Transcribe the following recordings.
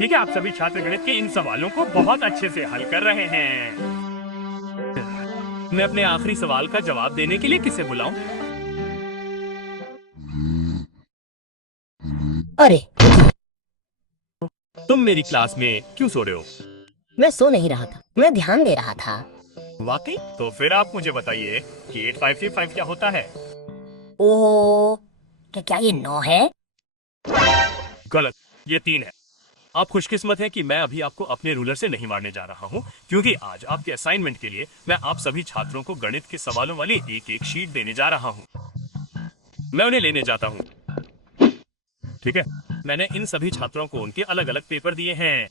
ठीक है, आप सभी छात्र गणित के इन सवालों को बहुत अच्छे से हल कर रहे हैं। मैं अपने आखिरी सवाल का जवाब देने के लिए किसे बुलाऊं? अरे, तुम मेरी क्लास में क्यों सो रहे हो? मैं सो नहीं रहा था, मैं ध्यान दे रहा था। वाकई? तो फिर आप मुझे बताइए कि 8535 क्या होता है? ओह, क्या ये 9 है? गलत, ये 3 है। आप खुशकिस्मत हैं कि मैं अभी आपको अपने रूलर से नहीं मारने जा रहा हूँ, क्योंकि आज आपके असाइनमेंट के लिए मैं आप सभी छात्रों को गणित के सवालों वाली एक एक शीट देने जा रहा हूँ। मैं उन्हें लेने जाता हूँ। ठीक है, मैंने इन सभी छात्रों को उनके अलग अलग पेपर दिए हैं।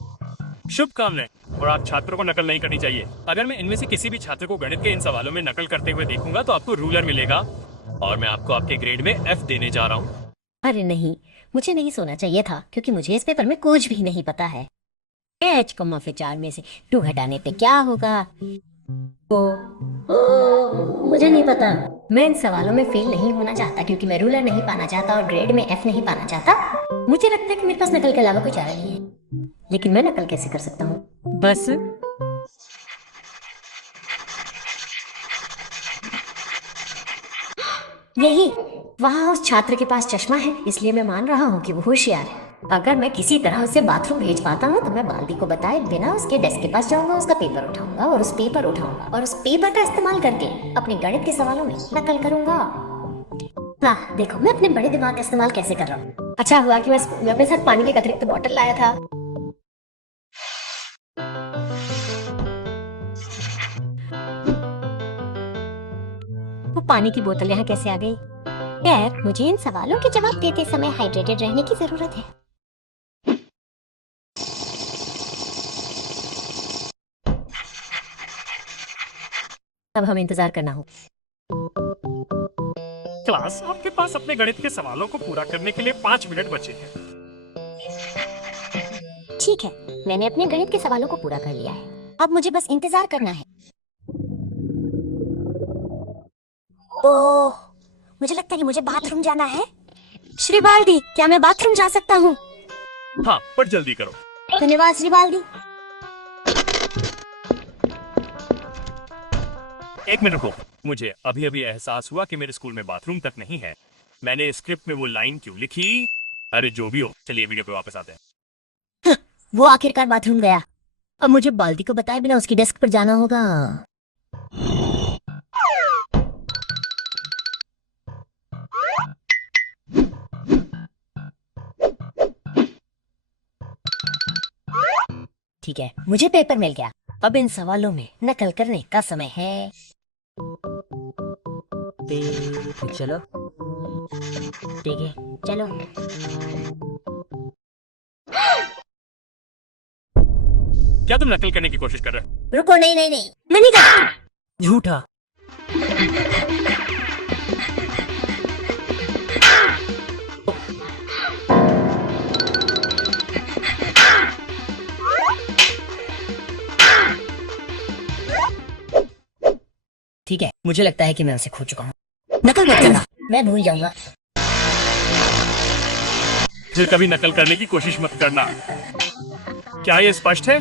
शुभकामनाएं। और आप छात्रों को नकल नहीं करनी चाहिए। अगर मैं इनमें से किसी भी छात्र को गणित के इन सवालों में नकल करते हुए देखूंगा तो आपको रूलर मिलेगा और मैं आपको आपके ग्रेड में F देने जा रहा हूँ। अरे नहीं, मुझे नहीं सोना चाहिए था क्योंकि मुझे इस पेपर में कुछ भी नहीं पता है। h, 4 में से 2 घटाने पे क्या होगा? मुझे नहीं पता। मैं इन सवालों में फेल नहीं होना चाहता क्योंकि मैं रूलर नहीं पाना चाहता और ग्रेड में F नहीं पाना चाहता। मुझे लगता है कि मेरे पास नकल के अलावा कोई चारा नहीं है, लेकिन मैं नकल कैसे कर सकता हूँ? बस यही, वहाँ उस छात्र के पास चश्मा है, इसलिए मैं मान रहा हूँ कि वो होशियार है। अगर मैं किसी तरह उसे बाथरूम भेज पाता हूँ तो मैं बाल्दी को बताए बिना उसके डेस्क के पास जाऊंगा, उसका पेपर उठाऊंगा और उस पेपर का इस्तेमाल करके अपने गणित के सवालों में नकल करूंगा। हाँ देखो, मैं अपने बड़े दिमाग का इस्तेमाल कैसे कर रहा हूँ। अच्छा हुआ कि मैं अपने साथ पानी के अतिरिक्त बॉटल लाया था। वो पानी की बोतल यहाँ कैसे आ गई? यार, मुझे इन सवालों के जवाब देते समय हाइड्रेटेड रहने की जरूरत है। अब हमें इंतजार करना हो। क्लास, आपके पास अपने गणित के सवालों को पूरा करने के लिए 5 मिनट बचे हैं। ठीक है, मैंने अपने गणित के सवालों को पूरा कर लिया है। अब मुझे बस इंतजार करना है। ओह, मुझे लगता है कि मुझे बाथरूम जाना है। श्री बाल्दी, क्या मैं बाथरूम जा सकता हूँ? हाँ, पर जल्दी करो। धन्यवाद श्री बाल्दी। 1 मिनट रुको। मुझे अभी अभी एहसास हुआ कि मेरे स्कूल में बाथरूम तक नहीं है। मैंने स्क्रिप्ट में वो लाइन क्यों लिखी? अरे जो भी हो, चलिए वीडियो पे वापस आते हैं। वो आखिरकार बाथरूम गया। अब मुझे बाल्दी को बताए बिना उसकी डेस्क पर जाना होगा। ठीक है, मुझे पेपर मिल गया। अब इन सवालों में नकल करने का समय है। चलो, ठीक है, चलो। क्या तुम नकल करने की कोशिश कर रहे हो? रुको, नहीं नहीं नहीं, मैं नहीं कर। झूठा। ठीक है, मुझे लगता है कि मैं उसे खो चुका हूँ। नकल मत करना, मैं भूल जाऊंगा। फिर कभी नकल करने की कोशिश मत करना। क्या ये स्पष्ट है?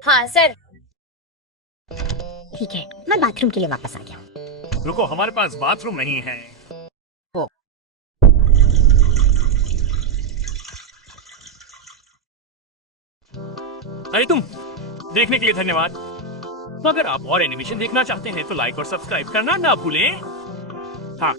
हाँ सर। ठीक है, मैं बाथरूम के लिए वापस आ गया। रुको, हमारे पास बाथरूम नहीं है। ओ। अरे तुम, देखने के लिए धन्यवाद। तो अगर आप और एनिमेशन देखना चाहते हैं तो लाइक और सब्सक्राइब करना ना भूलें। हाँ।